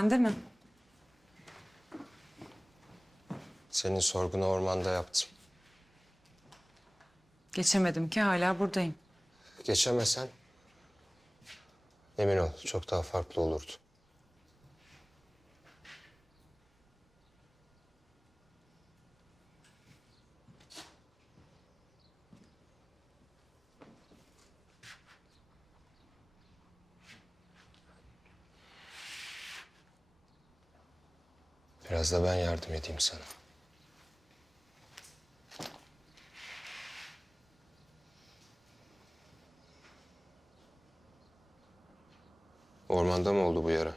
Sende mi? Senin sorgunu ormanda yaptım. Geçemedim ki hala buradayım. Geçemesen emin ol çok daha farklı olurdu. Biraz da ben yardım edeyim sana. Ormanda mı oldu bu yara?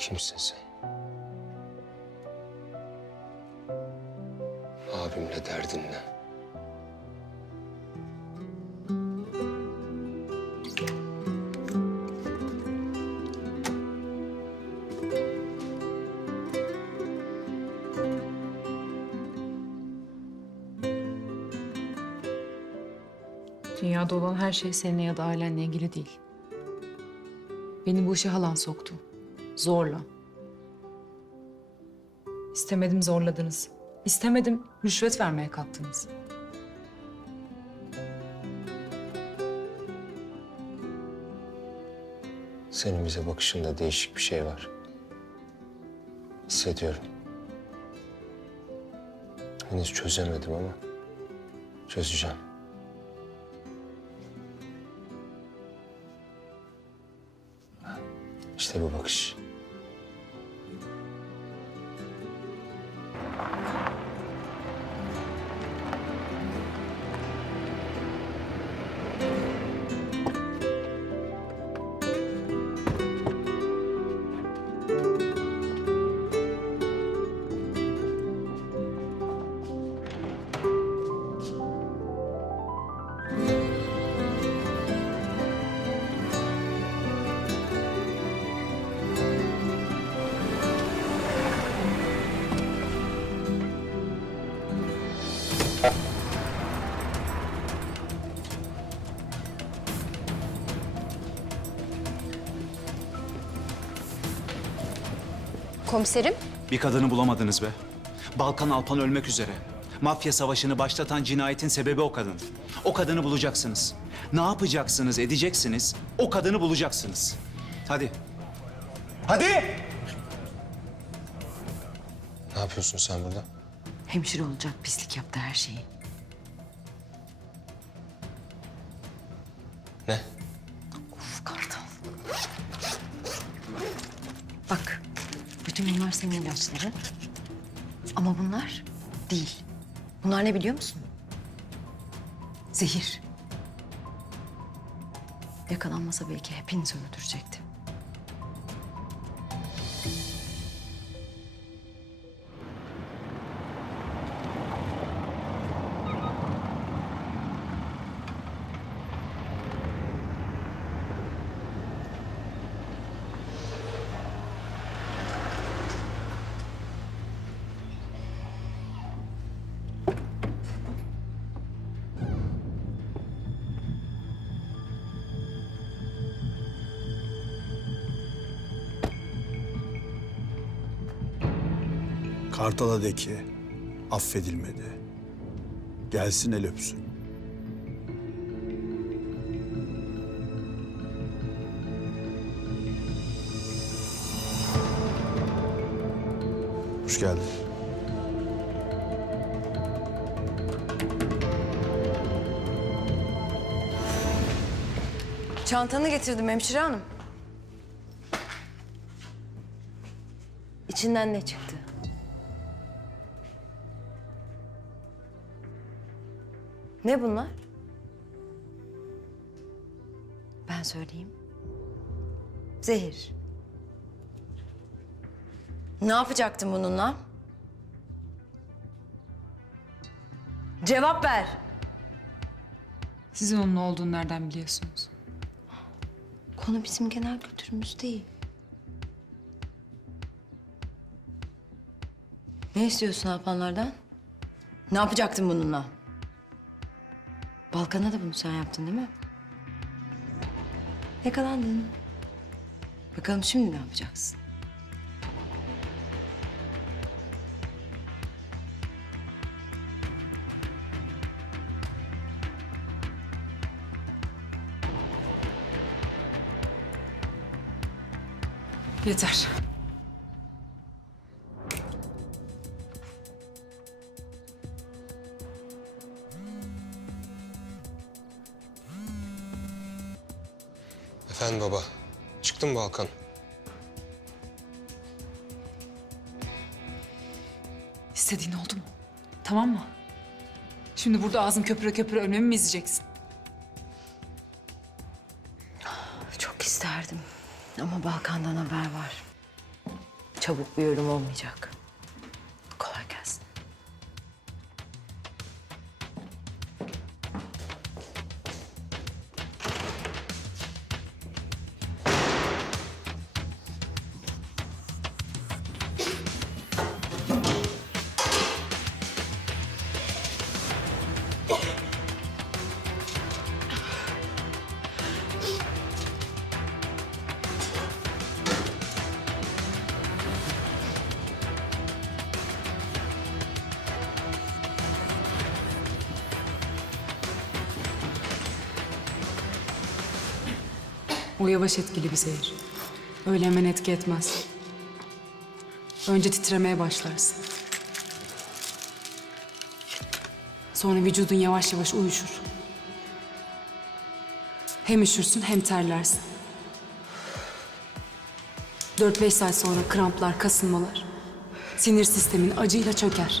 Kimsin sen? Abimle derdin ne? Dünyada olan her şey seninle ya da ailenle ilgili değil. Beni bu işe halan soktu. Zorla. İstemedim zorladınız. İstemedim rüşvet vermeye kalktınız. Senin bize bakışında değişik bir şey var. Hissediyorum. Henüz çözemedim ama çözeceğim. İşte bu bakış. Komiserim, Bir kadını bulamadınız be. Balkan Alpan ölmek üzere. Mafya savaşını başlatan cinayetin sebebi o kadın. O kadını bulacaksınız. Ne yapacaksınız, edeceksiniz? O kadını bulacaksınız. Hadi. Hadi! Ne yapıyorsun sen burada? Hemşire olacak pislik yaptı her şeyi. Bütün bunlar senin ilaçları. Ama bunlar değil. Bunlar ne biliyor musun? Zehir. Yakalanmasa belki hepinizi öldürecekti. Kartal'a de ki affedilmedi. Gelsin el öpsün. Hoş geldin. Çantanı getirdim hemşire hanım. İçinden ne çıktı? Ne bunlar? Ben söyleyeyim. Zehir. Ne yapacaktın bununla? Cevap ver. Sizin onun olduğunu nereden biliyorsunuz? konu bizim genel kültürümüz değil. Ne istiyorsun Alpanlardan? Ne yapacaktın bununla? Balkan'a da bunu sen yaptın değil mi? Yakalandın. Bakalım şimdi ne yapacaksın? Yeter. Efendim baba. Çıktın mı Balkan? İstediğin oldu mu? Tamam mı? Şimdi burada ağzın köpüre köpüre ölmemi mi izleyeceksin? Çok isterdim. Ama Balkan'dan haber var. Çabuk bir ölüm olmayacak. O yavaş etkili bir zehir. Öyle hemen etki etmez. Önce titremeye başlarsın. Sonra vücudun yavaş yavaş uyuşur. Hem üşürsün hem terlersin. 4-5 saat sonra kramplar, kasılmalar. Sinir sistemin acıyla çöker.